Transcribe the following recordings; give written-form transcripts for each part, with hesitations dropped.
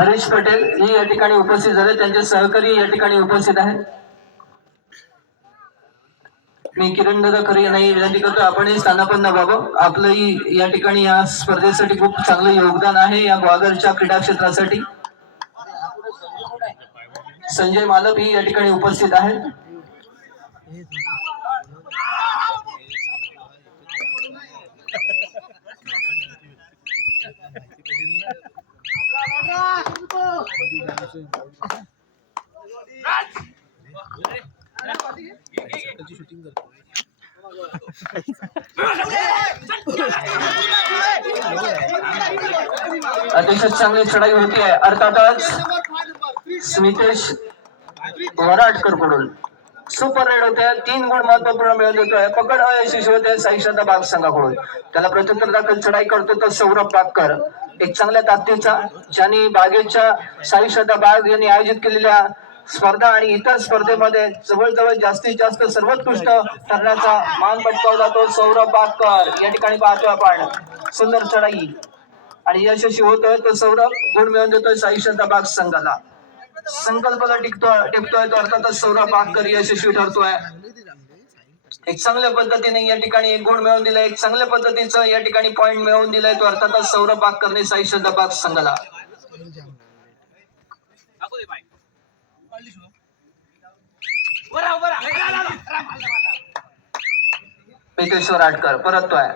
हरीश पटेल हे या ठिकाणी उपस्थित झाले, त्यांचे सहकारी या ठिकाणी उपस्थित आहेत. मी किरण दादा खरे यांना विनंती करतो आपणही स्थानापन्न व्हावं. आपलंही या ठिकाणी या स्पर्धेसाठी खूप चांगलं योगदान आहे या ग्वागरच्या क्रीडा क्षेत्रासाठी. संजय मालक ही या ठिकाणी उपस्थित आहेत. अतिशय चांगली चढाई होती आहे. अर्थातच स्मितेश वराडकर कडून सुपर रेड होते. 3 गुण महत्वपूर्ण मिळवून देतोय. पकड अयशस्वी होते साईश्रद्धा बाग संघाकडून. त्याला प्रत्युत्तर दाखल चढाई करतो तो सौरभ बागकर, एक चांगल्या ताकदीचा, ज्यांनी बागेच्या साईश्रद्धा बाग यांनी आयोजित केलेल्या स्पर्धा आणि इतर स्पर्धेमध्ये जवळजवळ जास्तीत जास्त सर्वोत्कृष्ट ठरण्याचा मान पटकावला तो सौरभ बागकर. या ठिकाणी पाहतोय आपण सुंदर चढाई आणि यशस्वी होतोय तो सौरभ. गुण मिळवून देतोय साईश्रद्धा बाग संघाला. संकल्पना टिकतोय तो अर्थातच सौरभ बागकर यशस्वी ठरतोय. एक चांगल्या पद्धतीने या ठिकाणी 1 गुण मिळवून दिलाय, एक चांगल्या पद्धतीचं या ठिकाणी पॉइंट मिळवून दिलाय तो अर्थातच सौरभ बागकरने साईश्रद्धा बाग संघाला. पिकेश्वर आटकर परततोय.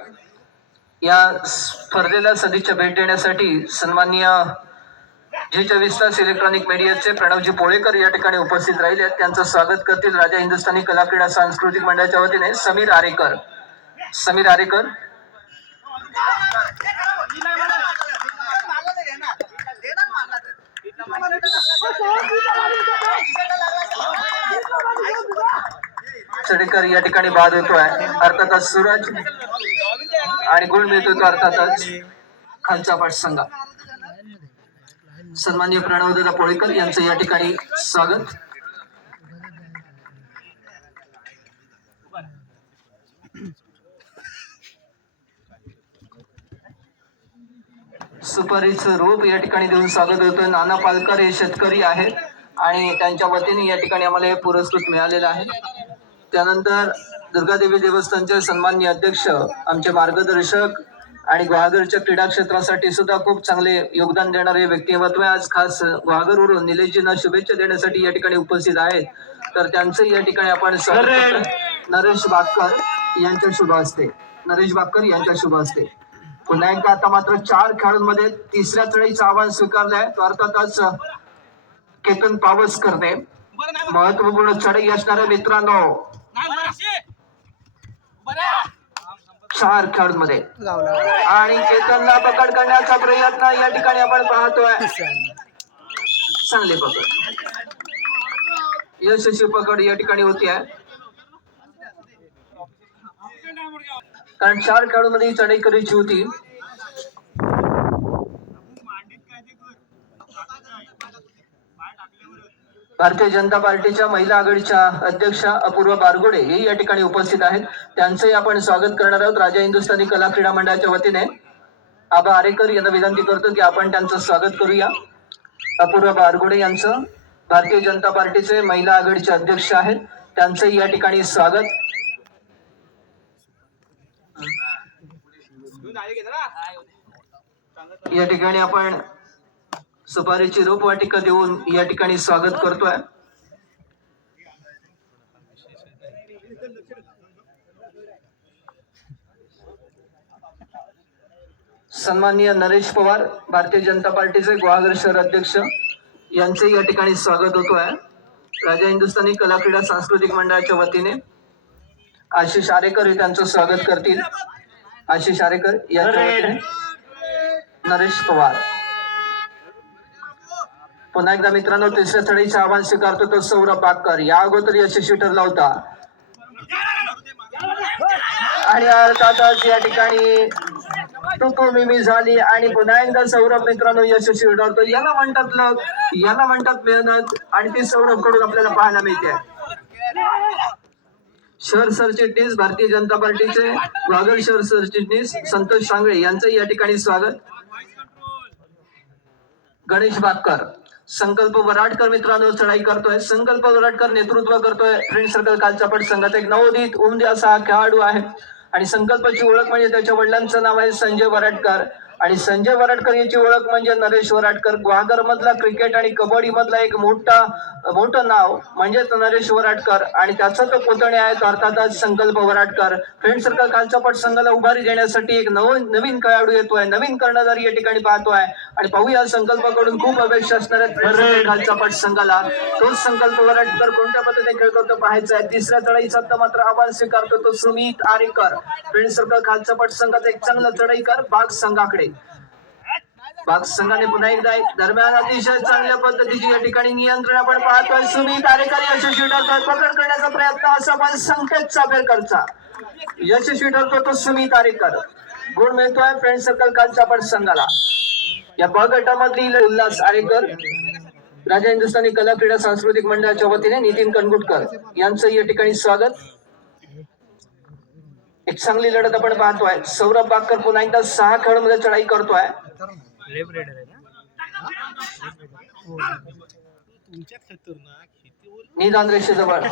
या स्पर्धेला सदिच्छा भेट देण्यासाठी सन्माननीय G24 तास इलेक्ट्रॉनिक मीडियाचे प्रणवजी पोळेकर या ठिकाणी उपस्थित राहिले. त्यांचं स्वागत करतील राजा हिंदुस्थानी कला क्रीडा सांस्कृतिक मंडळाच्या वतीने समीर आरेकर. समीर आरेकर चडेकर या ठिकाणी बाद होतोय. अर्थातच सूरज आणि गुण मिळतो तो अर्थातच खालचा पाठ संघा. सन्माननीय प्रणवदादा पोळेकर यांचं या ठिकाणी स्वागत. सुपारीचं रोप या ठिकाणी देऊन स्वागत होतं. नाना पालकर हे शेतकरी आहेत आणि त्यांच्या वतीने या ठिकाणी आम्हाला हे पुरस्कृत मिळालेलं आहे. त्यानंतर दुर्गादेवी देवस्थानचे सन्माननीय अध्यक्ष, आमचे मार्गदर्शक आणि ग्वागरच्या क्रीडा क्षेत्रासाठी सुद्धा खूप चांगले योगदान देणारे व्यक्तिमत्व आज खास ग्वागरवरून निलेशजींना शुभेच्छा देण्यासाठी या ठिकाणी उपस्थित आहेत. तर त्यांचं या ठिकाणी आपण नरेश बागकर यांच्या शुभ हस्ते, नरेश बागकर यांच्या शुभ हस्ते. पुन्हा एकदा आता मात्र 4 खेळाडूंमध्ये तिसऱ्या चढाईचं आव्हान स्वीकारलंय तो अर्थातच केतन पावसकरने. महत्वपूर्ण चढाई असणाऱ्या मित्रांनो 4 खेळाडूंमध्ये आणि केतनला पकड करण्याचा प्रयत्न या ठिकाणी आपण पाहतोय. चांगली पकड, यशस्वी पकड या ठिकाणी होती आहे. कारण 4 खेळाडूंमध्ये ही चढाई करायची होती. भारतीय जनता पार्टीच्या महिला आघाडीच्या अध्यक्षा अपूर्वा बारगोडे हे या ठिकाणी उपस्थित आहेत. त्यांचंही आपण स्वागत करणार आहोत राजा हिंदुस्थानी कला क्रीडा मंडळाच्या वतीने. आबा आरेकर यांना विनंती करतो की आपण त्यांचं स्वागत करूया. अपूर्वा बारगोडे यांचं भारतीय जनता पार्टीचे महिला आघाडीचे अध्यक्ष आहेत, त्यांचंही या ठिकाणी स्वागत. या ठिकाणी आपण सुपारीची रोपवाटिका देऊन या ठिकाणी स्वागत करतोय. सन्माननीय नरेश पवार भारतीय जनता पार्टीचे ग्वागर शहर अध्यक्ष यांचे या ठिकाणी स्वागत होतोय राजा हिंदुस्थानी कला क्रीडा सांस्कृतिक मंडळाच्या वतीने. आशिष आरेकर हे त्यांचं स्वागत करतील. आशिष आरेकर यांच्या वतीने नरेश पवार. पुन्हा एकदा मित्रांनो तिसऱ्या चढाईचं आव्हान स्वीकारतो तो सौरभ बागकर. या अगोदर यशस्वी ठरला होता आणि अर्थातच या ठिकाणी तुकुमिमी झाली आणि पुन्हा एकदा सौरभ मित्रांनो यशस्वी ठरतो. याला म्हणतात मेहनत आणि ती सौरभ कडून आपल्याला पाहायला मिळते. शहर सरचिटणीस भारतीय जनता पार्टीचे ग्वागर शहर सरचिटणीस संतोष सांगळे यांचं या ठिकाणी स्वागत. गणेश बागकर, संकल्प वराडकर मित्रांनो चढाई करतोय. संकल्प वराडकर नेतृत्व करतोय फ्रेंड सर्कल कालचापट संघात. एक नवोदित उमदे असा खेळाडू आहे आणि संकल्पाची ओळख म्हणजे त्याच्या वडिलांचं नाव आहे संजय वराडकर आणि संजय वराडकर याची ओळख म्हणजे नरेश वराडकर. ग्वादर मधला क्रिकेट आणि कबड्डी मधला एक मोठं नाव म्हणजेच नरेश वराडकर आणि त्याचा तो पुतणे आहे अर्थातच संकल्प वराडकर. फ्रेंड सर्कल कालचापट संघाला उभारी देण्यासाठी एक नवीन खेळाडू येतोय, नवीन कर्णधार या ठिकाणी पाहतोय आणि पाहूया संकल्पाकडून खूप अपेक्षा असणार आहेत फ्रेंड सर्कल कालचापट संघाला. तोच संकल्प वराडकर कोणत्या पद्धतीने खेळ करतो पाहायचा आहे. तिसऱ्या चढाईचा आता मात्र आव्हान स्वीकारतो तो सुमित आरेकर. फ्रेंड सर्कल कालचापट संघाचा एक चांगला चढाईकर बाग संघाकडे. बाग संघाने पुन्हा एकदा दरम्यान अतिशय चांगल्या पद्धतीची या ठिकाणी नियंत्रण आपण पाहतोय. सुमित आरेकर यशस्वी ठरतोय, पकड करण्याचा प्रयत्न असा पण संकेत चापेरकरचा यशस्वी ठरतो तो सुमित आरेकर. गुण मिळतोय फ्रेंड सर्कल कालचापट संघाला. या ब गटामधील उल्हास आरेकर राजा हिंदुस्थानी कला क्रीडा सांस्कृतिक मंडळाच्या वतीने नितीन कनगुटकर यांचं या ठिकाणी स्वागत. एक चांगली लढत आपण पाहतोय. सौरभ बागकर पुन्हा एकदा 6 खेळाडूंमध्ये चढाई करतोय. निदान रेषेजवळ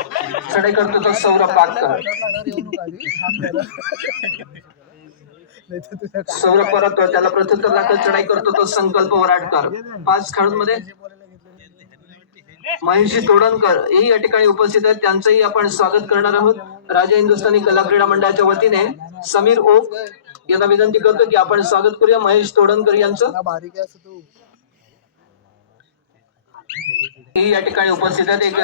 चढाई करतो तो सौरभ बागकर. सौरभ परत त्याला प्रत्युत्तर दाखल चढाई करतो तो संकल्प वराडकर. 5 खेळाडूंमध्ये महेश तोडणकर हेही या ठिकाणी उपस्थित आहेत, त्यांचंही आपण स्वागत करणार आहोत. राजा हिंदुस्थानी कला क्रीडा मंडळाच्या वतीने समीर ओक यांना विनंती करतो की आपण स्वागत करूया महेश तोडणकर यांचं. ही या ठिकाणी उपस्थित आहेत. एक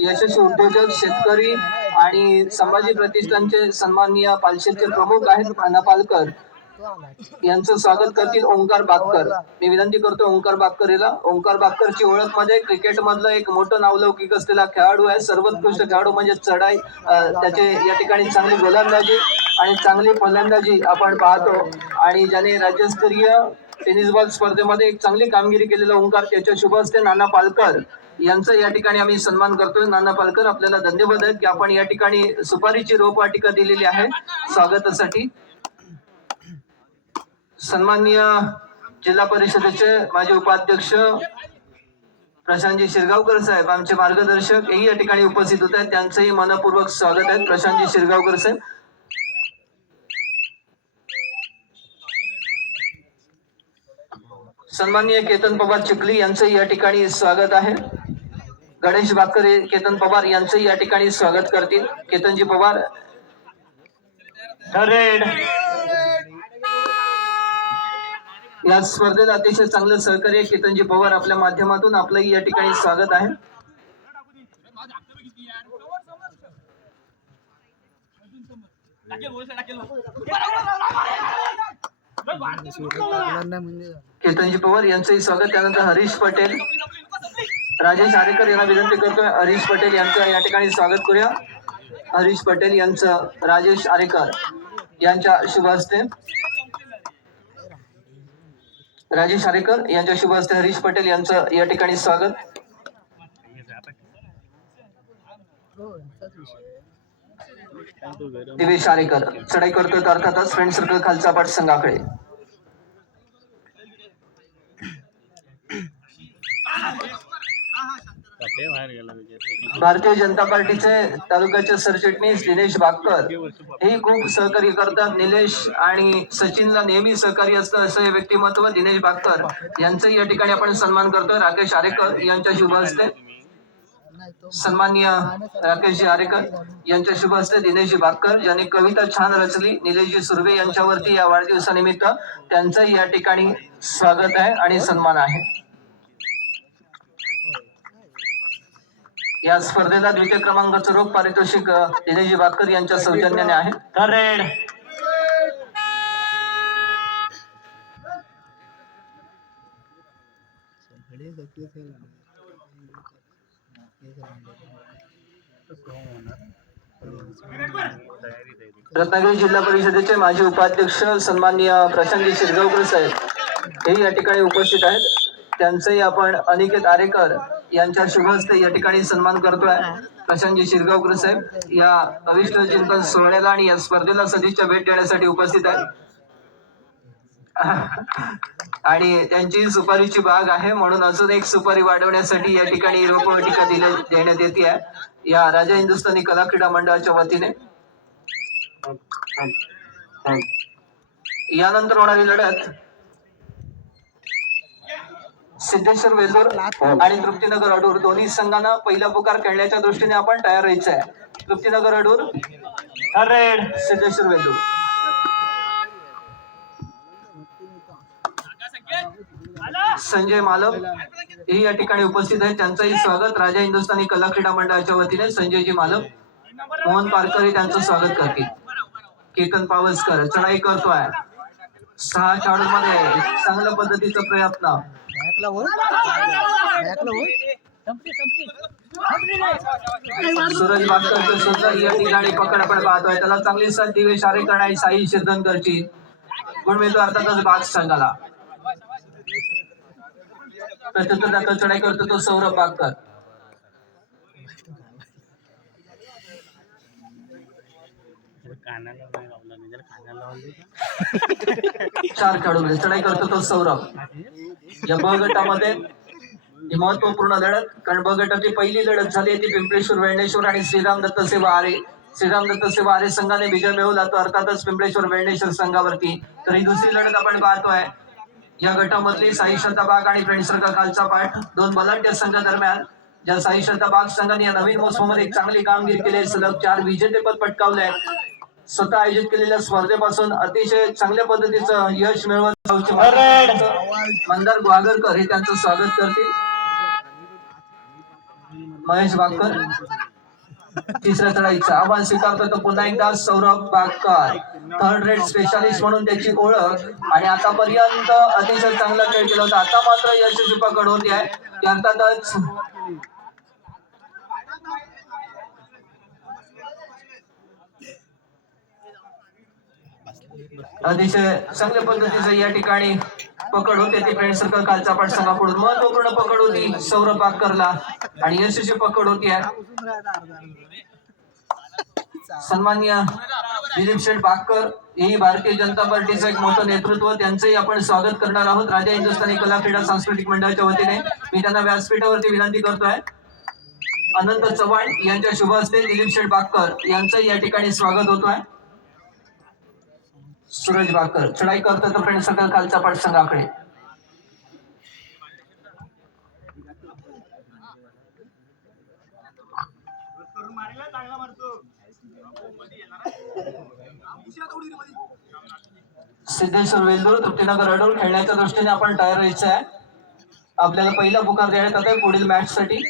यशस्वी उद्योजक, शेतकरी आणि संभाजी प्रतिष्ठानचे सन्माननीय पालशेरचे प्रमुख आहेत नाना पालकर यांचं स्वागत करतील ओंकार बागकर. मी विनंती करतो ओंकार बागकर याला. ओंकार बागकरची ओळख मध्ये क्रिकेट मधलं एक मोठं नावलौकिक असलेला खेळाडू आहे. सर्वोत्कृष्ट खेळाडू म्हणजे चढाई, त्याचे या ठिकाणी चांगली गोलंदाजी आणि चांगली फलंदाजी आपण पाहतो आणि ज्याने राज्यस्तरीय टेनिस बॉल स्पर्धेमध्ये एक चांगली कामगिरी केलेला ओंकार, त्याच्या शुभ हस्ते नाना पालकर यांचा या ठिकाणी आम्ही सन्मान करतोय. नाना पालकर आपल्याला धन्यवाद आहेत की आपण या ठिकाणी सुपारीची रोपवाटिका दिलेली आहे स्वागतासाठी. सन्माननीय जिल्हा परिषदेचे माजी उपाध्यक्ष प्रशांतजी शिरगावकर साहेब आमचे मार्गदर्शक हेही या ठिकाणी उपस्थित होत आहेत, त्यांचंही मनपूर्वक स्वागत आहे. प्रशांतजी शिरगावकर साहेब. सन्माननीय केतन पवार चिखली यांचंही या ठिकाणी स्वागत आहे. गणेश बागकर केतन पवार यांचंही या ठिकाणी स्वागत करतील. केतनजी पवार. या स्पर्धेत अतिशय चांगलं सहकार्य केतनजी पवार आपल्या माध्यमातून आपलंही या ठिकाणी स्वागत आहे. केतनजी पवार यांचंही स्वागत. त्यानंतर हरीश पटेल, राजेश आरेकर यांना विनंती करतोय हरीश पटेल यांचं या ठिकाणी स्वागत करूया. हरीश पटेल यांचं राजेश आरेकर यांच्या शुभ हस्ते, राजेश आरेकर यांच्या शुभ हस्ते हरीश पटेल यांचं या ठिकाणी स्वागत. दिवेश आरेकर चढाई करतोय अर्थातच फ्रेंड सर्कल खालचा पाठ संघाकडे. भारतीय जनता पार्टीचे तालुक्याचे सरचिटणीस दिनेश बागकर हे खूप सहकार्य करतात. निलेश आणि सचिनला नेहमी सहकार्य असतं असं हे व्यक्तिमत्व दिनेश बागकर यांचाही या ठिकाणी आपण सन्मान करतोय. राकेश आरेकर यांच्या शुभ हस्ते, सन्माननीय राकेशजी आरेकर यांच्या शुभ हस्ते दिनेशजी बागकर ज्यांनी कविता छान रचली निलेशजी सुर्वे यांच्यावरती या वाढदिवसानिमित्त, त्यांचंही या ठिकाणी स्वागत आहे आणि सन्मान आहे. या स्पर्धेला द्वितीय क्रमांकाचं रोख पारितोषिक दिनेशजी बागकर यांच्या सौजन्याने आहे. रत्नागिरी जिल्हा परिषदेचे माजी उपाध्यक्ष सन्माननीय प्रशांतजी शिरगावकर साहेब हे या ठिकाणी उपस्थित आहेत. त्यांचंही आपण अनिकेत आरेकर यांच्या शुभ हस्ते या ठिकाणी सन्मान करतोय. प्रशांतजी शिरगावकर साहेब या अविष्ट चिंतन सोहळ्याला आणि या स्पर्धेला सदिच्छा भेट देण्यासाठी उपस्थित आहेत. आणि त्यांची सुपारीची बाग आहे म्हणून अजून एक सुपारी वाढवण्यासाठी या ठिकाणी रोपवाटिका देण्यात येते या राजा हिंदुस्थानी कला क्रीडा मंडळाच्या वतीने. यानंतर होणारी लढत सिद्धेश्वर वेल्लोर आणि तृप्तीनगर अडूर दोन्ही संघांना पहिला पुकार खेळण्याच्या दृष्टीने आपण तयार राहायचं आहे. तृप्तीनगर अडूर रेड, सिद्धेश्वर वेल्लोर. संजय मालव हे या ठिकाणी उपस्थित आहेत, त्यांचंही स्वागत राजा हिंदुस्थानी कला क्रीडा मंडळाच्या वतीने. संजयजी मालव, मोहन पारकर त्यांचं स्वागत करतील. केतन पावसकर चढाई करतोय. 6 खेळाडूंमध्ये चांगल्या पद्धतीचा प्रयत्न. सूरज बागकर सुद्धा या ठिकाणी पकड आपण पाहतोय. त्याला चांगली साथ दिवेश आरेकर आणि साई शिरधनकरची गुण मिळतो अर्थातच बाग संघाला. प्रत्युत्तर दाखल चढाई करतो तो सौरभ बागकर. चार खेळाडू चढाई करतो तो सौरभ. या ब गटामध्ये ही महत्वपूर्ण लढत, कारण ब गटाची पहिली लढत झाली ती पिंपळेश्वर वेळणेश्वर आणि श्रीराम दत्त सेवा आरे. श्रीराम दत्त सेवा आरे संघाने विजय मिळवला तो अर्थातच पिंपळेश्वर वेळणेश्वर संघावरती. तर ही दुसरी लढत आपण पाहतोय या गटामधली साई श्रद्धा बाग आणि फ्रेंड सर्कल खालचा पाठ दोन बलाढ्य संघादरम्यान. ज्या साई श्रद्धा बाग संघाने या नवीन मोसमामध्ये एक चांगली कामगिरी केली, सलग 4 विजेतेपद पटकावले. स्वतः आयोजित केलेल्या स्पर्धेपासून अतिशय चांगल्या पद्धतीचं यश मिळवत मंदार ग्वागरकर हे त्यांचं स्वागत करतील. महेश बागकर तिसऱ्या चढाईचं आव्हान स्वीकारतो तो पुन्हा एकदा Saurabh Bagkar. 3rd rate specialist म्हणून त्याची ओळख आणि आतापर्यंत अतिशय चांगला खेळ केला होता. आता मात्र यशस्वी पकड होते आहे. अर्थातच अतिशय चांगल्या पद्धतीचं या ठिकाणी पकड होते ती फ्रेंड सर्कल खालचा पाठ संघाकडून. महत्वपूर्ण पकड होती सौरभ बागकरला आणि यशस्वी पकड होती आहे. सन्माननीय दिलीप शेठ बागकर हे भारतीय जनता पार्टीचं एक मोठं नेतृत्व, त्यांचंही आपण स्वागत करणार आहोत राजा हिंदुस्थानी कला क्रीडा सांस्कृतिक मंडळाच्या वतीने. मी त्यांना व्यासपीठावरती विनंती करतोय. अनंत चव्हाण यांच्या शुभ हस्ते दिलीप शेठ बागकर यांचं या ठिकाणी स्वागत होतोय. सूरज बागकर चढाई करतो तो फ्रेंड सर्कल खालचा पाठ संघाकडे. सिद्धेश्वर वेल्लोर तृप्तीनगर अडूर खेळण्याच्या दृष्टीने आपण तयार राहायचं आहे. आपल्याला पहिला पुकार देण्यात येत आहे पुढील मॅच साठी.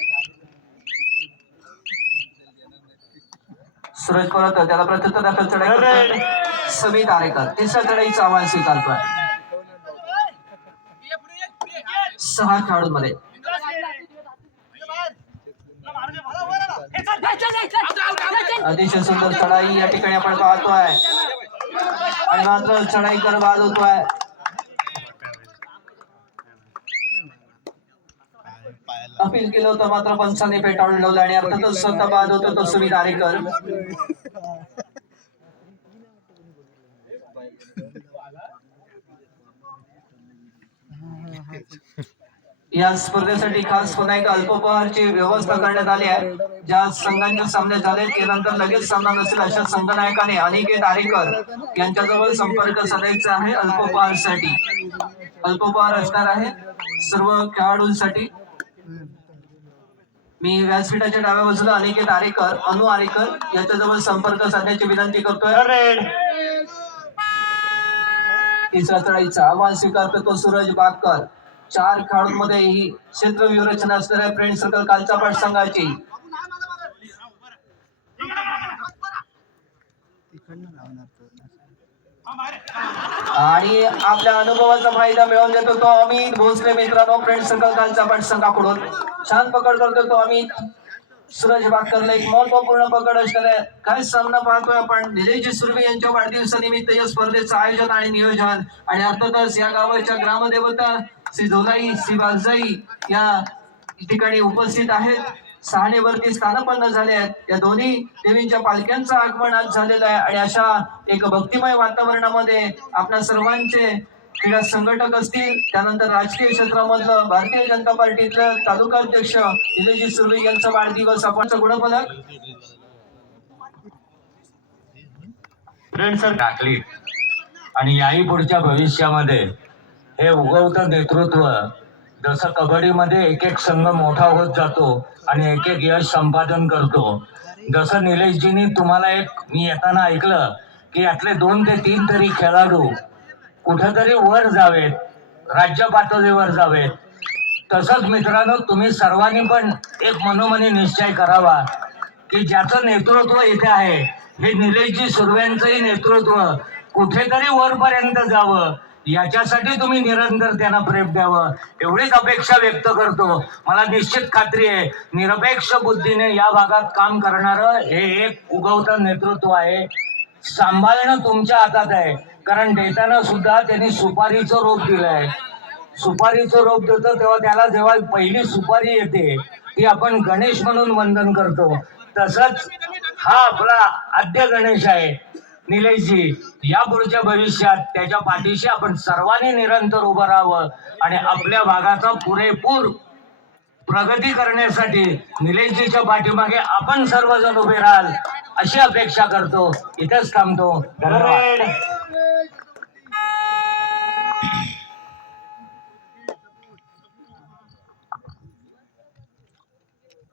सूरज परत त्याला प्रत्युत्तर दाखल चढाई समित आरेकर तिसऱ्या चढाईचं आव्हान स्वीकारतोय. 6 खेळाडूंमध्ये अतिशय सुंदर चढाई या ठिकाणी आपण पाहतोय आणि मात्र चढाई कर बाद होतोय. अपील केलं होतं मात्र पंचाने फेटाळून लावलं आणि अर्थातच स्वतः बाद होतो तो सुमित आरेकर. या स्पर्धेसाठी खास पुन्हा एक अल्पोपहारची व्यवस्था करण्यात आली आहे. ज्या संघांचे सामने झाले त्यानंतर लगेच सामना नसेल अशा संघनायकाने अनिकेत आरेकर यांच्याजवळ संपर्क साधायचा आहे. अल्पोपहारसाठी अल्पोपहार असणार आहे सर्व खेळाडूंसाठी. मी व्यासपीठाच्या डाव्या बाजूला अनिकेत आरेकर अनु आरेकर यांच्याजवळ संपर्क साधण्याची विनंती करतोय. तिसऱ्या चढाईचा आव्हान स्वीकारतो तो सूरज बागकर. 4 खेळाडूंमध्ये ही क्षेत्र व्यूहरचना असणाऱ्या फ्रेंड सर्कल खालचा पाठ संघाची. आणि आपल्या अनुभवाचा फायदा मिळवून देतो तो अमित भोसले मित्रांनो फ्रेंड सर्कल खालचा पाठ संघाकडून. छान पकड करतो तो अमित. सूरज बागकरला एक महत्वपूर्ण पकड असणार आहे. काय सामना पाहतोय आपण निलेशजी सुर्वे यांच्या वाढदिवसानिमित्त या स्पर्धेचं आयोजन आणि नियोजन आणि अर्थातच या गावाच्या ग्रामदेवता श्री धोलाई श्री बागजाई या ठिकाणी उपस्थित आहेत. सहाणेवरती स्थानपन्न झाले आहेत. या दोन्ही देवींच्या पालख्यांचं आगमन आज झालेलं आहे आणि अशा एक भक्तिमय वातावरणामध्ये आपल्या सर्वांचे क्रीडा संघटक असतील, त्यानंतर राजकीय क्षेत्रामधलं भारतीय जनता पार्टीतलं तालुका अध्यक्ष निलेशजी सुर्वे यांचा वाढदिवस आपण गुणफलक सर टाकली आणि याही पुढच्या भविष्यामध्ये हे उगवतं नेतृत्व जसं कबड्डीमध्ये एक एक संघ मोठा होत जातो आणि एक एक यश संपादन करतो, जसं निलेशजींनी तुम्हाला मी येताना ऐकलं की यातले 2 ते 3 तरी खेळाडू कुठेतरी वर जावेत, राज्य पातळीवर जावेत, तसंच मित्रांनो तुम्ही सर्वांनी पण एक मनोमनी निश्चय करावा की ज्याचं नेतृत्व इथे आहे हे निलेशजी सुर्वेंचंही नेतृत्व कुठेतरी वरपर्यंत जावं, याच्यासाठी तुम्ही निरंतर त्यांना प्रेम द्यावं एवढीच अपेक्षा व्यक्त करतो. मला निश्चित खात्री आहे निरपेक्ष बुद्धीने या भागात काम करणारं हे एक उगवतं नेतृत्व आहे. सांभाळणं तुमच्या हातात आहे, कारण देताना सुद्धा त्यांनी सुपारीचं रोप दिलंय. सुपारीचं रोप देतो तेव्हा त्याला जेव्हा पहिली सुपारी येते ती आपण गणेश म्हणून वंदन करतो, तसंच हा आपला आद्य गणेश आहे निलेशजी. या पुढच्या भविष्यात त्याच्या पाठीशी आपण सर्वांनी निरंतर उभं राहावं आणि आपल्या भागाचा पुरेपूर प्रगती करण्यासाठी निलेशजीच्या पाठीमागे आपण सर्वजण उभे राहाल अशी अपेक्षा करतो. इथेच थांबतो. धन्यवाद.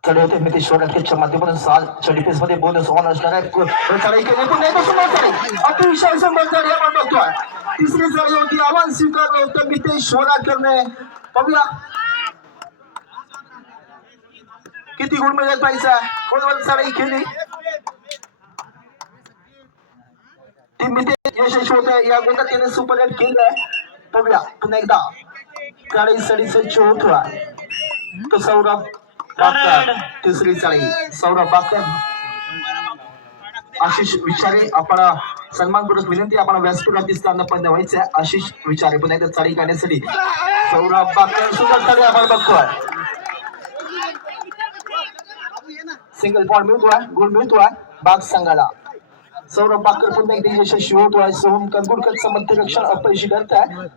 चढ होते नितीश वराडकरच्या माध्यमातून 6 डिफेन्स मध्ये बोनस ऑन असणार आहे. चढाई केली पुन्हा एकदा सुंदर चढाई, अतिशय सुंदर चढाई आपण बघतोय. तिसरी चढाई होती, आव्हान स्वीकारलं होतं नितीश वराडकरने. बघूया किती गुण मिळत पाहिजे. खोलवर चढाई केली, टीम यशस्वी होते. या गुणात त्याने सुपर हिट केलंय. बघूया पुन्हा एकदा चढाई सडीसच्च होतोय तो सौरभ बाकर. तिसरी चढाई सौरभ बाकर. आशिष विचारे आपण सन्मानपूर्वक विनंती, आपण व्यासपीठावरती स्थानपन्न व्हायचं आहे. आशिष विचारे पुन्हा एकदा चढाई करण्यासाठी सौरभ बाकर. सुंदर चढाई आपण बघतोय. सिंगल पॉइंट मिळतोय, गोल मिळतोय बाग संघाला. सौरभ बाकर पुन्हा एकदा यशस्वी होतोय. सोहम कंदुरकरचं मध्यरक्षण अपयशी ठरत आहे.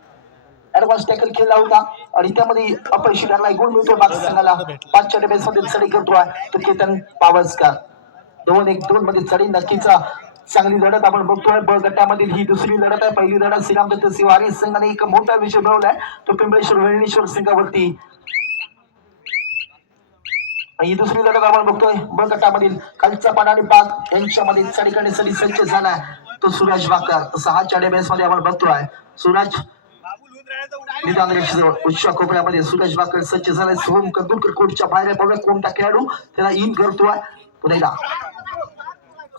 ऍडव्हान्स टॅकल केला होता आणि त्यामध्ये अपयशी ठरला. गोल मिळतो बाग संघाला. 5च्या बेस मध्ये चढी करतोय तो केतन पावसकर. 2-1-2 मध्ये चढी नक्कीच चांगली लढत आपण बघतोय. ब गटामधील ही दुसरी लढत आहे. पहिली लढत श्रीरामदत्त शिवारी संघाने एक मोठा विजय मिळवलाय तो पिंपळेश्वर वेळणेश्वर संघावरती. ही दुसरी लढत आपण बघतोय ब गटामधील खालचा पाना आणि बाग यांच्यामध्ये चढी करण्यासाठी सज्ज झालाय तो सूरज बाकर. 6च्या बेस मध्ये आपण बघतोय सूरज उच्च कोपऱ्यामध्ये सूरज बाकर सज्ज झालाय. सोहम कंदुरकर कोर्टच्या बाहेर बघा कोणता खेळाडू त्याला इन करतोय. पुन्हा एकदा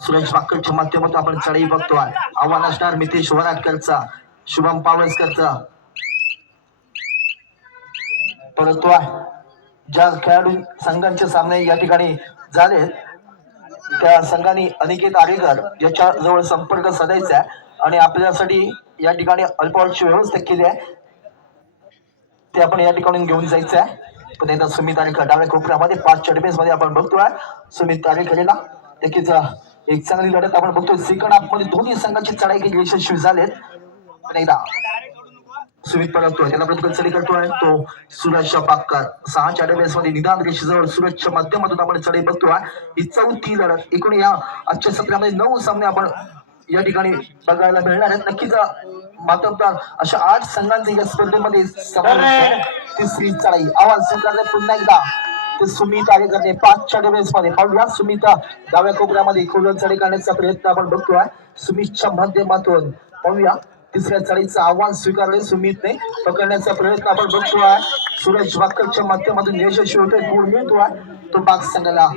सूरज बाकरच्या माध्यमातून आपण चढाई बघतोय. आव्हान असणार नितीश वराडकरचा, शुभम पावसकरचा. परंतु ज्या खेळाडू संघांचे सामने या ठिकाणी झाले त्या संघाने अनिकेत आरेकर याच्या जवळ संपर्क साधायचा आहे आणि आपल्यासाठी या ठिकाणी अल्पॉवरची व्यवस्था केली आहे ते आपण या ठिकाणी घेऊन जायचं आहे. पण एकदा सुमित आरेकर डाव्या कोपऱ्यामध्ये 5च्या डिफेन्स मध्ये आपण बघतोय. सुमित आरेकरला देखील एक चांगली लढत आपण बघतोय. सेकंड हाफ मध्ये दोन्ही संघाची चढाई केली यशस्वी झालेत. पण एकदा सुमित परततोय त्याला प्रतिकूल चढाई करतोय तो सूरज बाकर. 6च्या डिफेन्स मध्ये निदान रेषेजवळ सूरजच्या माध्यमातून आपण चढाई बघतोय. ही 4थी लढत. एकूण या आजच्या सत्रामध्ये 9 सामने आपण या ठिकाणी बघायला मिळणार आहेत. नक्कीच मातब्बर अशा 8 संघांचे या स्पर्धेमध्ये समावेश आहे. तिसरी चढाई आव्हान स्वीकारले पुन्हा एकदा ते सुमित आरेकरने 5च्या डिफेन्स मध्ये. पाहूया सुमित डाव्या कोपऱ्यामध्ये खोलवर चढाई करण्याचा प्रयत्न आपण बघतोय सुमितच्या माध्यमातून. पाहूया तिसऱ्या चढाईचं आव्हान स्वीकारले सुमितने पकडण्याचा प्रयत्न आपण बघतोय. सूरज बाकरच्या माध्यमातून यशस्वी होतोय. गोल मिळतोय तो बाग संघाला.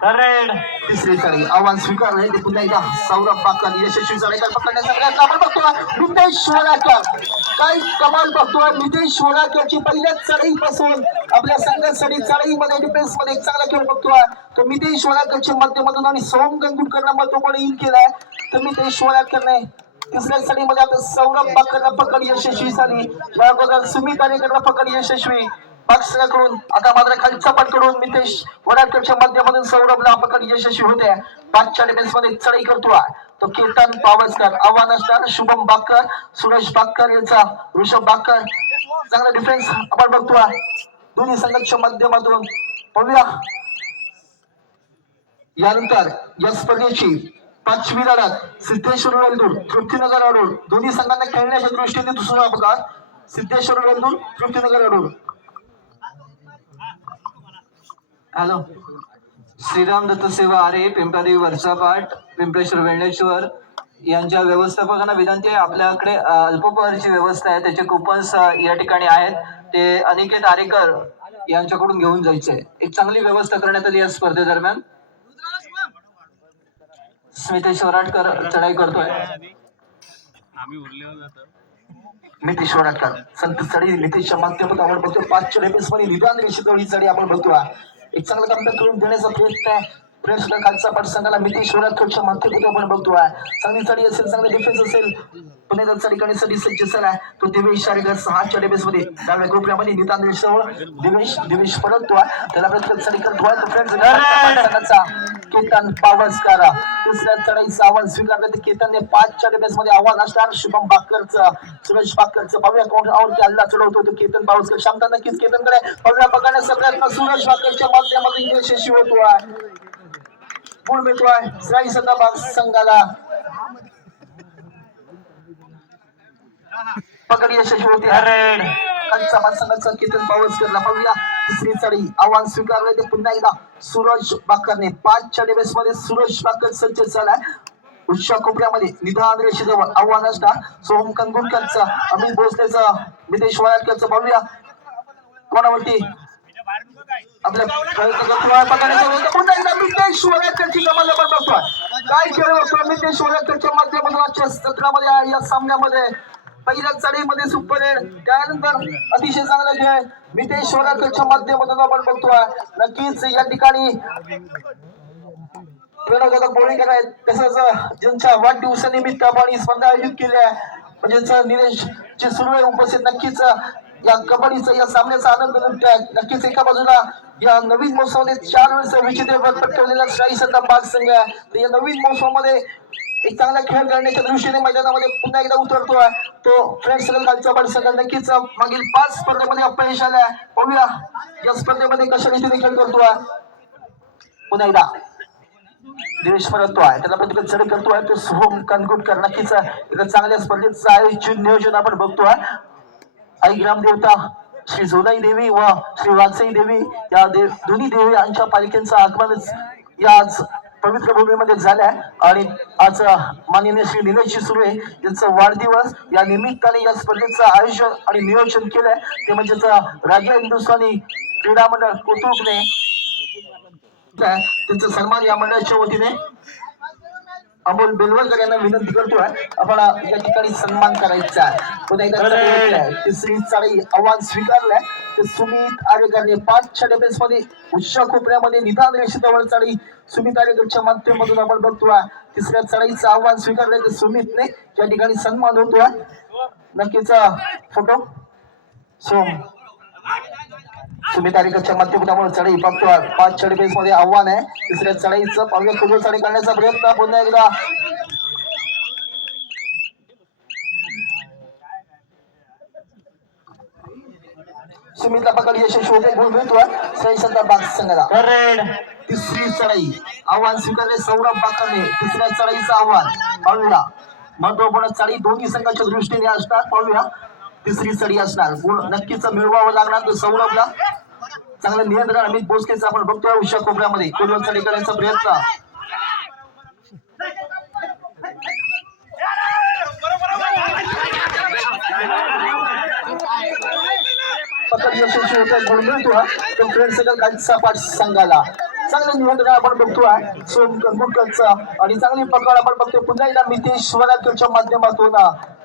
तिसरी चढाई आव्हान स्वीकारले ते पुन्हा एकदा सौरभ बाकर यशस्वी चढाई पकडण्याचा प्रयत्न आपण बघतोय. नितेश वराडकर काय कमाल बघतोय. नितेश वराडकरची पहिल्या चढाईपासून आपल्या संघासाठी चढाईमध्ये डिफेन्स मध्ये एक चांगला खेळ बघतोय तो नितेश वराडकरच्या माध्यमातून आणि सोहम कंदुरकरला महत्वपूर्ण इन केलाय तर नितेश वराडकरने. तिसऱ्या चढाईमध्ये आता सौरभ बाकरला पकड यशस्वी झाली. सुमित आरेकरला पकड यशस्वी पक्षाकडून. आता मात्र खालचा पटकडून नितेश वराडकरच्या माध्यमातून सौरभला पकड यशस्वी होते. 5च्या डिफेन्स मध्ये चढाई करतोय तो कीर्तन पावसकर. आव्हान असणार शुभम बाकर, सुरेश बाकर यांचा ऋषभ बाकर. चांगला डिफेन्स आपण बघतोय दोन्ही संघाच्या माध्यमातून. पाहूया यानंतर या स्पर्धेची 5वी लढत सिद्धेश्वर वेल्दूर तृप्तीनगर अडूर. दोन्ही संघांना खेळण्याच्या दृष्टीने दुसरा अपघात. सिद्धेश्वर वेल्दूर तृप्तीनगर अडूर. हॅलो श्रीराम दत्त सेवा आरे पिंपरी वरचापाट पिंपळेश्वर वेळणेश्वर यांच्या व्यवस्थापकांना विनंती आहे, आपल्याकडे अल्पोपहारची व्यवस्था आहे, त्याचे कुपन्स या ठिकाणी आहेत, ते अनिकेत आरेकर यांच्याकडून घेऊन जायचे. एक चांगली व्यवस्था करण्यात आली या स्पर्धेदरम्यान. स्मितेश वराडकर चढाई करतोय. नितीश वराडकर संत चढी नितीशच्या माध्यमातून आपण बघतो 5 रेपेस मध्ये निदान रेषेजवळी चढी आपण बघतोय. एक चांगला कम्प्लीट करून देण्याचा प्रयत्न आहे प्रेक्षक खालचा पाठ संघाला नितीश वराडकरच्या माध्यमातून आपण बघतोय. चांगली चढी असेल, चांगले डिफेन्स असेल, पुण्याचा चढी करण्यासाठी सज्ज झाला तो दिवेश शारीकर 6 रेपेस मध्ये डाव्या ग्रुपमध्ये निदान रेषेजवळ दिवेश परततोय. त्याला प्रत्येक चढी करतोय तो फ्रेंड्स संघाचा केतन पावसकर. तिसऱ्या चढाईचं आव्हान स्वीकारलं ते केतनने 5 रेपेस मध्ये आव्हान असणार शुभम बाकरचं, सुरेश बाकरचं. पाहूया कोण आवडते हल्ला चढवतो तो केतन पावसकर. क्षमता नक्कीच केतनकडे. पाहूया पकडण्याचा प्रयत्न सुरेश बाकरच्या माध्यमातून यशस्वी होतोय. गुण मिळतोय श्राई सदाभाग संघाला. पकड यशस्वी होते. खालचा पाच संघाचा केतन पावसकरला. पाहूया तिसरी चढी आव्हान स्वीकारले ते पुन्हा एकदा सुरेश बाकरने. 5 रेपेस मध्ये सुरेश बाकर सज्ज झालाय. उच्च कोपऱ्यामध्ये निदान रेषेजवळ आव्हान असणार सोहम कंदुरकरचा, अमित भोसलेचा, नितेश वराडकरचा. पाहूया कोणावरती आपल्या नितेश वराडकरची कमाल आपण बघतोय. काय खेळ होतो नितेश वराडकरच्या माध्यमातून आजच्या सत्रामध्ये या सामन्यामध्ये. पहिल्या चढीमध्ये सुपर एड, त्यानंतर अतिशय चांगला खेळ नितेश वराडकरच्या माध्यमातून आपण बघतोय. नक्कीच या ठिकाणी बोळीकर आहेत, तसंच ज्यांच्या वाढदिवसानिमित्त आपण ही स्पर्धा आयोजित केली आहे म्हणजे निलेश चे सुरू उपस्थित. नक्कीच या कबड्डीचा या सामन्याचा आनंद लुटताय. नक्कीच एका बाजूला या नवीन मोसमामध्ये 4 वेळेस विजेतेपद पटकावलेला श्राई सदाभाग संघ आहे. तर या नवीन मोसमामध्ये एक चांगला खेळ करण्याच्या दृष्टीने मैदानामध्ये पुन्हा एकदा उतरतोय तो फ्रेंड्स खालचा बड संघ. नक्कीच मागील 5 स्पर्धेमध्ये अपयश आलाय. पाहूया या स्पर्धेमध्ये कशा रीतीने खेळ करतोय. पुन्हा एकदा दिवेश परततोय, त्याला प्रतिकूल चढ करतोय तो सोहम कानगुटकर. नक्कीच एका चांगल्या स्पर्धेचं आयोजन नियोजन आपण बघतोय. आई ग्रामदेवता श्री जोनाई देवी व श्री वागसाई देवी या दोन्ही देवी यांच्या पालख्यांचं आगमन या पवित्र भूमीमध्ये झालंय. आणि आज माननीय श्री निलेश सुर्वे यांचा वाढदिवस या निमित्ताने या स्पर्धेचं आयोजन आणि नियोजन केलंय ते म्हणजेच राजा हिंदुस्थानी क्रीडा मंडळ कोथरूडने त्यांचा सन्मान या मंडळाच्या वतीने अमोल बेलवलकर यांना विनंती करतोय आपण या ठिकाणी सन्मान करायचा आहे. तिसरी चढाई आव्हान स्वीकारलंय ते सुमित आरेकरने. 5 रेपेस मध्ये उच्च कोपऱ्यामध्ये निदान रेषेजवळ चढाई सुमित आरेकरच्या माध्यमातून आपण बघतोय. तिसऱ्या चढाईचं आव्हान स्वीकारलंय ते सुमितने. या ठिकाणी सन्मान होतोय. नक्कीच फोटो सुमित आरेकरच्या माध्यमातून चढाई बघतोय. 5 रेपेस मध्ये आव्हान आहे. तिसऱ्या चढाईचं पावले खुले चढाई करण्याचा प्रयत्न पुन्हा एकदा सुमितला पकड यशस्वी होते. गुण मिळतोय श्राई सदाभाग संघाला. तिसरी चढाई आव्हान स्वीकारले सौरभ बाकरने. तिसऱ्या चढाईचं आव्हान पाहूया. महत्वपूर्ण चढाई दोन्ही संघाच्या दृष्टीने असणार. पाहूया तिसरी चढी असणार. गुण नक्कीच मिळवावं लागणार तो सौरभला. चांगलं नियंत्रण अमित भोसलेचं आपण बघतोय. उच्च कोपऱ्यामध्ये कोलवर चढी करण्याचा प्रयत्न पकड यशस्वी होतोय. गुण मिळतोय तो फ्रेंड सगळं खालचा पाठ संघाला. चांगलं नियंत्रण आपण बघतोय सोम कंदुरकरचा आणि चांगली पकड आपण बघतोय पुन्हा एकदा नितेश वराडकरच्या माध्यमातून.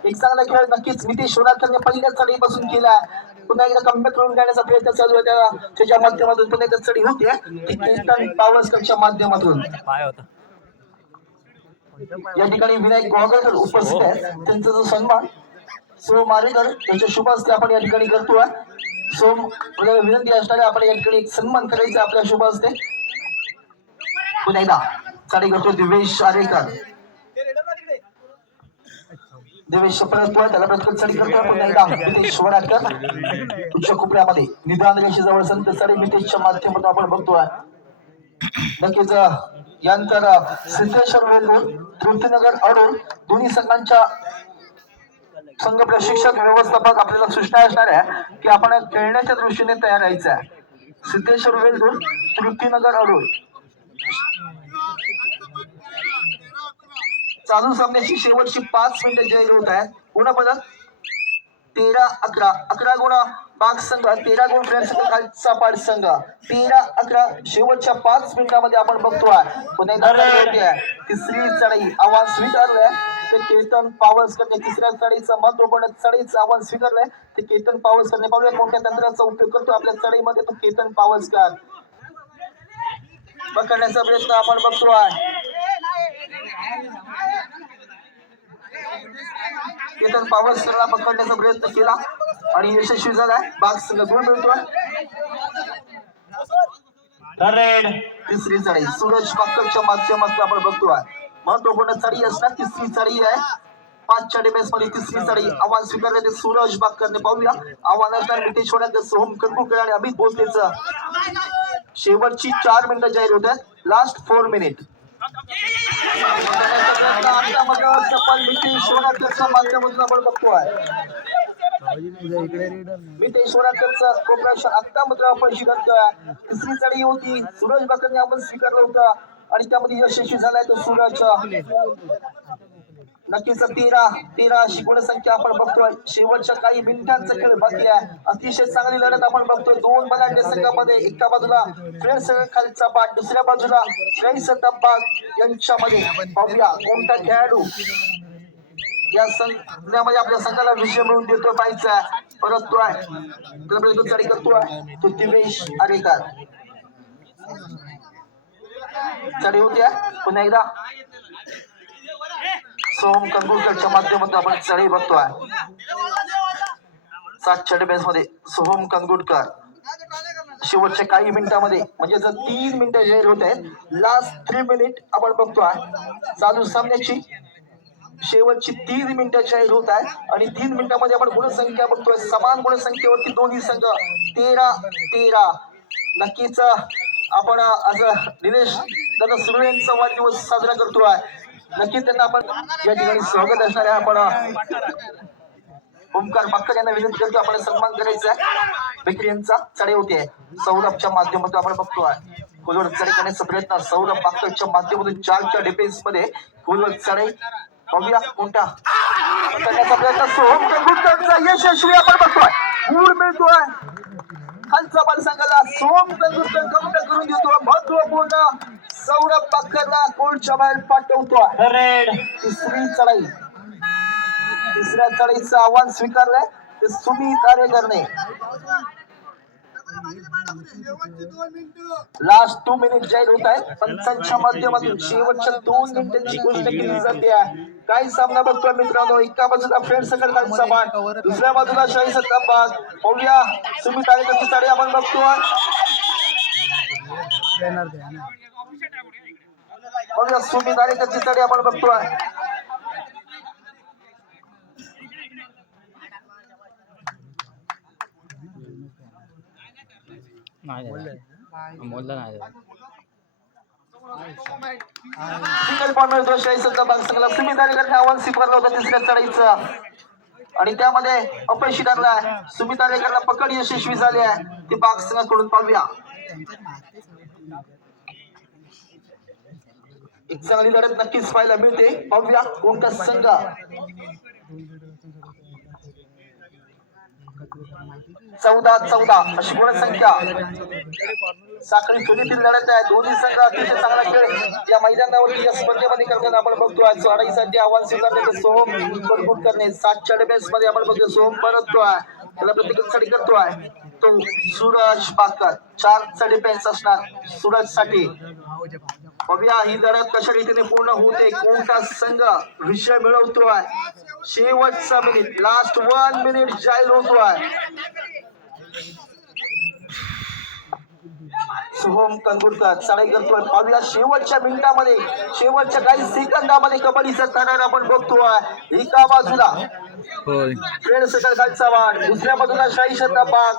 एक चांगला खेळ नक्कीच नितेश वराडकरने पहिल्या चढीपासून केला. पुन्हा एकदा कम्बॅक करून घेण्याचा प्रयत्न चालू आहे त्याच्या माध्यमातून. पुन्हा एकदा चढी होते ती केतन पावसकरच्या माध्यमातून. या ठिकाणी विनायक गोळकर उपस्थित आहेत. त्यांचा जो सन्मान सोम आरेकर यांच्या शुभ हस्ते आपण या ठिकाणी करतोय. सोम विनंती असणारे आपण या ठिकाणी एक सन्मान करायचा आपल्या शुभ हस्ते. पुन्हा एकदा चढी करतो दिवेश आरेकर. देवेश परततोय त्याला प्रत्येक चढी करतोय पुन्हा एकदा नितेश वराडकर उच्च कुपऱ्यामध्ये निदान रेषेजवळ संत साडे नितेशच्या माध्यमातून आपण बघतोय नक्कीच यानंतर सिद्धेश्वर वेलूर तृप्तीनगर अडूर दोन्ही संघांच्या संघ प्रशिक्षक व्यवस्थापक आपल्याला सूचना असणार आहे की आपण खेळण्याच्या दृष्टीने तयार राहायचं आहे सिद्धेश्वर वेलूर तृप्तीनगर अडूर चालू सामन्याची शेवटची 5 मिनिटे जाहीर होत आहेत पुन्हा परत 13-11 गुण बाग संघ 13 गुण फ्रेंड संघ खालचा पाड संघ 13-11 शेवटच्या 5 मिनिटांमध्ये आपण बघतोय पुन्हा एकदा तिसरी चढाई आव्हान स्वीकारलंय ते केतन पावसकर तिसऱ्या चढाईचं महत्वपूर्ण चढाईचं आव्हान स्वीकारलंय ते केतन पावसकर पाहूया मोठ्या तंत्राचा उपयोग करतो आपल्या चढाईमध्ये तो केतन पावसकर पकडण्याचा प्रयत्न आपण बघतोय केतन पावसकरला पकडण्याचा प्रयत्न केला आणि यशस्वी झालाय बाग संघ गुण मिळतोय तिसरी चढाई सूरज बाकरच्या माध्यमातून आपण बघतोय महत्वपूर्ण चढाई असणार तिसरी चढाई आहे 5च्या डिफेन्स मध्ये तिसरी चढाई आव्हान स्वीकारले ते सूरज बाकरने पाहूया आव्हान असणार नितेश वराडकर सोहम कंकुळकर आणि अमित भोसलेचं शेवटची 4 मिनिटं जाहीर होत आहेत लास्ट 4 मिनिट नितेश वराडकरच्या माध्यमातून आपण बघतोय नितेश वराडकरचं कोपरेशन आता मात्र आपण स्वीकारतोय तिसरी चढाई होती सूरज बाकरने आपण स्वीकारलं होतं आणि त्यामध्ये यशस्वी झालाय तो सूरज नक्कीच 13 अशी गुणसंख्या आपण बघतोय शेवटच्या काही मिनिटांचा खेळ बाकी आहे अतिशय चांगली लढत आपण बघतोय दोन बलाढ्य संघामध्ये एका बाजूला फ्रेंड संघ खालचा पाठ दुसऱ्या बाजूला फ्रेंड सत्ताबाग यांच्यामध्ये पाहूया कोणता खेळाडू या संघामध्ये आपल्या संघाला विजय मिळवून देतोय पाहायचा परत तो चढी करतोय तो दिवेश आरेकर चढी होत्या पुन्हा एकदा सोहम कंकुळकरच्या माध्यमातून आपण चढी बघतोय 7च्या डिफेन्स मध्ये सोहम कंकुळकर शेवटच्या काही मिनिटांमध्ये म्हणजे जर 3 मिनिटं जाहीर होत आहेत लास्ट 3 मिनिट आपण बघतोय चालू सामन्याची शेवटची 3 मिनिटं जाहीर होत आहे आणि 3 मिनिटांमध्ये आपण गुणसंख्या बघतोय समान गुणसंख्येवरती दोन्ही संघ 13-13 नक्कीच आपण आज निलेश दादा सुर्वे यांचा वाढदिवस साजरा करतोय नक्कीच त्यांना आपण या ठिकाणी स्वागत असणार आहे आपण ओमकार बाक्कर यांना विनंती करतो आपण सन्मान करायचा आहे बेकरी यांचा चढाई होते सौरभच्या माध्यमातून आपण बघतोय खोलवर चढाई करण्याचा प्रयत्न सौरभ बाक्करच्या माध्यमातून 4च्या डिफेन्स मध्ये खोलवर चढाई बघूया कोणता करण्याचा प्रयत्न सोहम कंकुळकरचा यशस्वी आपण बघतोय गुण मिळतोय खालचा बल संघाला सोहम कंकुळकर कमबॅक करून देतो महत्वपूर्ण सौरभ बाक्करला गोलच्या बाहेर पाठवतोय तिसरी चढाई तिसऱ्या चढाईचं आव्हान स्वीकारलंय ते सुमित आरेकरने लास्ट 2 मिनिट जाहीर होत आहे पंचांच्या माध्यमातून शेवटच्या 2 मिनिटांची गोष्ट केली जाते काही सामना बघतोय मित्रांनो एका बाजूला फ्रेंड सकट खालचा मान दुसऱ्या बाजूला शाही सत्ताबाग पाहूया सुमित आरेकरची चढाई आपण बघतोय बघूया सुमित आरेकरची चढाई आपण बघतोय सुमित आरेकरने आव्हान स्वीकारलं होतं तिसऱ्या चढाईचं आणि त्यामध्ये अपयशी ठरलाय सुमित आरेकरला पकड यशस्वी झाले आहे ते बाग संघाकडून पाहूया एक चांगली लढत नक्कीच पाहायला मिळते पाहूया कोणता संघ 14-14 अशी गुणसंख्या साखळी चुलीतील लढत आहे दोन्ही संघ अतिशय चांगला खेळ या मैदानावरती या स्पर्धेमध्ये करताना आपण बघतोय चढाईसाठी आव्हान स्वीकारले सोहम कंकुळकरने 7च्या डिफेन्स मध्ये आपण बघतोय सोहम परततोय त्याला प्रत्येक चढी करतोय तो सूरज बाकर 4चा डिफेन्स असणार सूरज साठी बघूया ही लढत कशा रीतीने पूर्ण होते कोणता संघ विजय मिळवतोय शेवटचा मिनिट लास्ट 1 मिनिट जाहीर होतोय शुभम कंगुरकर चढाई करतोय. पाहूया शेवटच्या मिनिटामध्ये, शेवटच्या काही सेकंदामध्ये कबड्डीचा थरार आपण बघतोय. एका बाजूला फ्रेंड सर्कल खालचा वाढ, दुसऱ्या बाजूला शाही शताबाग.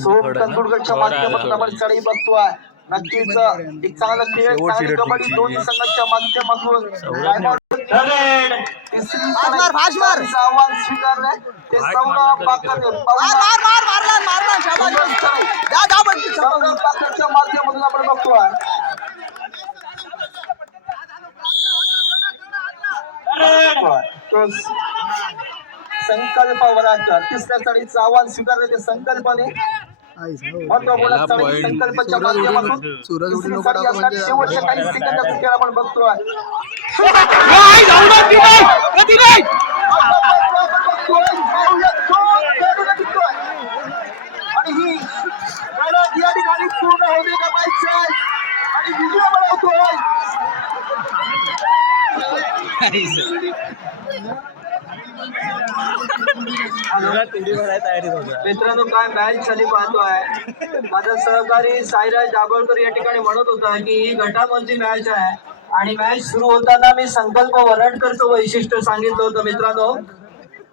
शुभम कंगुरकरच्या माध्यमातून आपण चढाई बघतोय. नक्कीच एक चांगला खेळ, चांगली कबड्डी दोन्ही संघाच्या माध्यमातून. तिसरी आव्हान स्वीकारलंय ते सौरभ बाकरने. सौरभ बाकरच्या माध्यमातून आपण बघतोय. तो संकल्प वराडकर तिसऱ्या चढीचं आव्हान स्वीकारले ते संकल्पने महत्वपूर्ण चढी संकल्पाच्या माध्यमातून दुसरी चढी असणार. शेवटच्या काही सेकंदाचा खेळ आपण बघतोय. आणि ही लढत या ठिकाणी पूर्ण होणे गरजेचे आहे आणि विजय बनवतोय. मित्रांनो, काय मॅच झाली पाहतोय. माझा सहकारी साईराज दाभोळकर या ठिकाणी म्हणत होता की ही गटामधली मॅच आहे आणि मॅच सुरू होताना मी संकल्प वराडकरचं वैशिष्ट्य सांगितलं होतं मित्रांनो.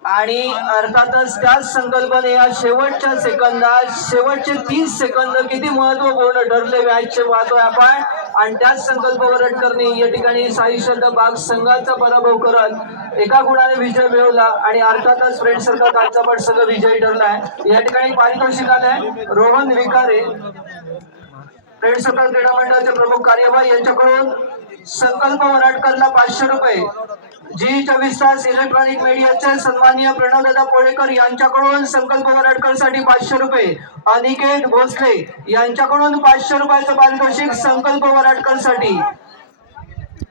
आणि अर्थातच त्याच संकल्पने या शेवटच्या सेकंदात, शेवटचे 30 सेकंद किती महत्वपूर्ण ठरले मॅचचे पाहतोय आपण. आणि त्याच संकल्प वराडकरने या ठिकाणी साई शताबाग संघाचा पराभव करत एका गुणाने विजय मिळवला. आणि अर्थातच फ्रेंड सर्कल कालचा पण संघ विजयी ठरलाय. या ठिकाणी पारितोषिक आलंय रोहन विकारे, फ्रेंड सर्कल क्रीडा मंडळाचे प्रमुख कार्यवाही यांच्याकडून संकल्प वराडकरला 500 रुपये. जी24 तास इलेक्ट्रॉनिक मीडियाचे सन्माननीय प्रणवदादा पोळेकर यांच्याकडून संकल्प वराडकरसाठी 500 रुपये. अनिकेत भोसले यांच्याकडून 500 रुपयाचं पारितोषिक संकल्प वराडकरसाठी.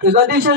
गतिशील